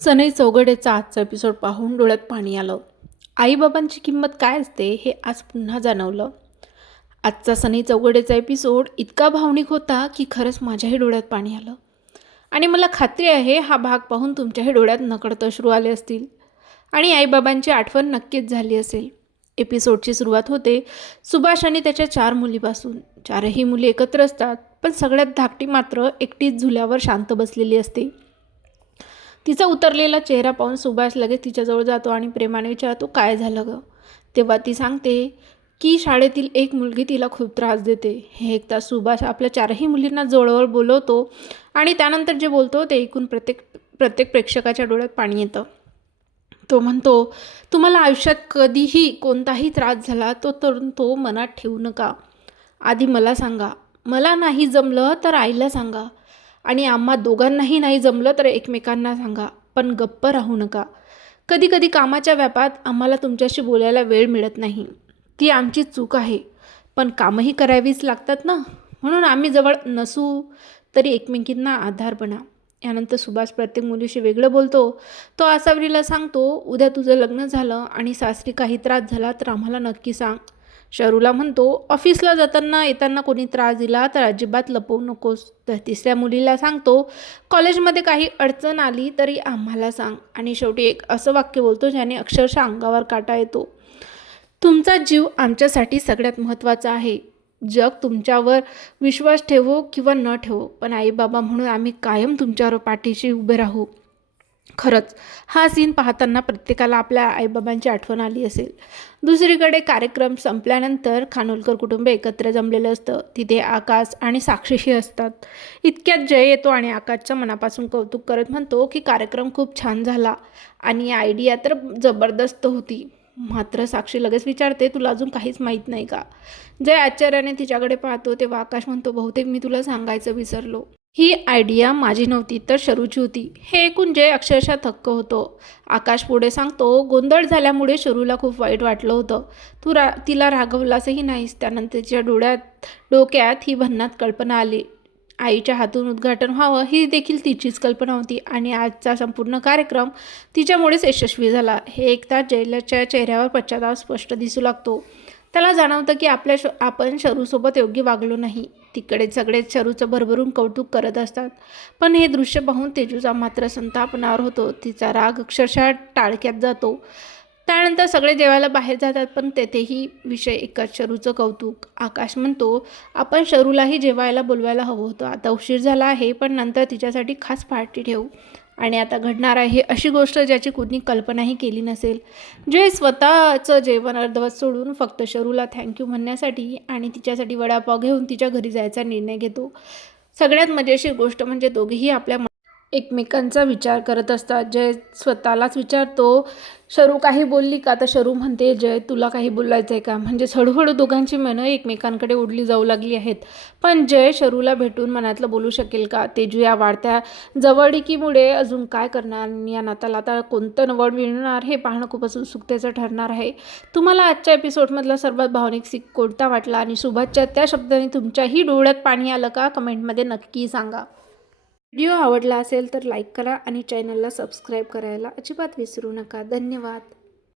सनई चौघडेचा आजचा एपिसोड पाहून डोळ्यात पाणी आलं. आईबाबांची किंमत काय असते हे आज पुन्हा जाणवलं. आजचा सनई चौघडेचा एपिसोड इतका भावनिक होता की खरंच माझ्याही डोळ्यात पाणी आलं. आणि मला खात्री आहे हा भाग पाहून तुमच्याही डोळ्यात नकळत अश्रू आले असतील आणि आईबाबांची आठवण नक्कीच झाली असेल. एपिसोडची सुरुवात होते सुभाष आणि त्याच्या 4 मुलीपासून. 4ही मुली एकत्र असतात, पण सगळ्यात धाकटी मात्र एकटीच झुल्यावर शांत बसलेली असते. तिचा उतरलेला चेहरा पाहून सुभाष लगेच तिच्याजवळ जातो आणि प्रेमाने विचारतो, काय झालं गं? तेव्हा ती सांगते की शाळेतील एक मुलगी तिला खूप त्रास देते. हे ऐकता सुभाष आपल्या 4ही मुलींना जवळ बोलवतो आणि त्यानंतर जे बोलतो ते ऐकून प्रत्येक प्रत्येक प्रेक्षकाच्या डोळ्यात पाणी येतं. तो म्हणतो, तुम्हाला आयुष्यात कधीही कोणताही त्रास झाला तर तो मनात ठेवू नका. आधी मला सांगा. मला नाही जमलं तर आईला सांगा आणि आम्हा दोघांनाही नाही जमलं तर एकमेकांना सांगा, पण गप्प राहू नका. कधी कधी कामाच्या व्यापात आम्हाला तुमच्याशी बोलायला वेळ मिळत नाही. ती आमची चूक आहे, पण कामही करावीच लागतात ना, म्हणून आम्ही जवळ नसू तरी एकमेकींना आधार बना. यानंतर सुभाष प्रत्येक मुलीशी वेगळं बोलतो. तो आसावरीला सांगतो, उद्या तुझं लग्न झालं आणि सासरी काही त्रास झाला तर आम्हाला नक्की सांग. शरूला म्हणतो, ऑफिसला जाताना येताना कोणी त्रास दिला तर अजिबात लपवू नकोस. तर तिसऱ्या मुलीला सांगतो, कॉलेजमध्ये काही अडचण आली तरी आम्हाला सांग. आणि शेवटी एक असं वाक्य बोलतो ज्याने अक्षरशः अंगावर काटा येतो, तुमचा जीव आमच्यासाठी सगळ्यात महत्त्वाचा आहे. जग तुमच्यावर विश्वास ठेवो किंवा न ठेवो, पण आईबाबा म्हणून आम्ही कायम तुमच्यावर पाठीशी उभे राहू. खरंच हा सीन पाहताना प्रत्येकाला आपल्या आईबाबांची आठवण आली असेल. दुसरीकडे कार्यक्रम संपल्यानंतर खानोलकर कुटुंब एकत्र जमलेलं असतं. तिथे आकाश आणि साक्षीही असतात. इतक्यात जय येतो आणि आकाशच्या मनापासून कौतुक करत म्हणतो की कार्यक्रम खूप छान झाला आणि आयडिया तर जबरदस्त होती. मात्र साक्षी लगेच विचारते, तुला अजून काहीच माहीत नाही का? जय आश्चर्याने तिच्याकडे पाहतो तेव्हा आकाश म्हणतो, बहुतेक मी तुला सांगायचं विसरलो. ही आयडिया माझी नव्हती तर शरूची होती. हे ऐकून जय अक्षरशः थक्क होतो. आकाश पुढे सांगतो, गोंधळ झाल्यामुळे शरूला खूप वाईट वाटलं होतं. तू तिला रागवलासही नाहीस. त्यानंतर तिच्या डोक्यात ही भन्नाट कल्पना आली. आईच्या हातून उद्घाटन व्हावं ही देखील तिचीच कल्पना होती आणि आजचा संपूर्ण कार्यक्रम तिच्यामुळेच यशस्वी झाला. हे ऐकता जयलाच्या चेहऱ्यावर पश्चाताप स्पष्ट दिसू लागतो. त्याला जाणवतं की आपण शरूसोबत योग्य वागलो नाही. तिकडे सगळेच शरूचं भरभरून कौतुक करत असतात, पण हे दृश्य पाहून तेजूचा मात्र संतापनावर होतो. तिचा राग अक्षरशः टाळक्यात जातो. त्यानंतर सगळे जेवायला बाहेर जातात, पण तेथेही विषय एकच, शरूचं कौतुक. आकाश म्हणतो, आपण शरूलाही जेवायला बोलवायला हवं होतं. आता उशीर झाला आहे, पण नंतर तिच्यासाठी खास पार्टी ठेवू. आणि आता घडणार आहे अशी गोष्ट ज्याची कुणी कल्पनाही केली नसेल. जे स्वतःचं जेवण अर्धवट सोडून फक्त शरूला थँक्यू म्हणण्यासाठी आणि तिच्यासाठी वडापाव घेऊन तिच्या घरी जायचा निर्णय घेतो. सगळ्यात मजेशीर गोष्ट म्हणजे दोघेही आपल्या एकमेकांचा विचार करत असतात. जय स्वतःलाच विचारतो, शरू काही बोलली का? तर शरू म्हणते, जय तुला काही बोलायचं आहे का? म्हणजे हळूहळू दोघांची मनं एकमेकांकडे ओढली जाऊ लागली आहेत. पण जय शरूला भेटून मनातलं बोलू शकेल का? तेजू या वाढत्या जवळीकीमुळे अजून काय करणार आणि या नात्याला आता कोणतं नवळ मिळणार हे पाहणं खूपच उत्सुकतेचं ठरणार आहे. तुम्हाला आजच्या एपिसोडमधला सर्वात भावनिक सीन कोणता वाटला आणि सुभाषच्या त्या शब्दाने तुमच्याही डोळ्यात पाणी आलं का? कमेंटमध्ये नक्की सांगा. व्हिडिओ आवडला असेल तर लाईक करा आणि चॅनलला सबस्क्राईब करायला अजिबात विसरू नका. धन्यवाद.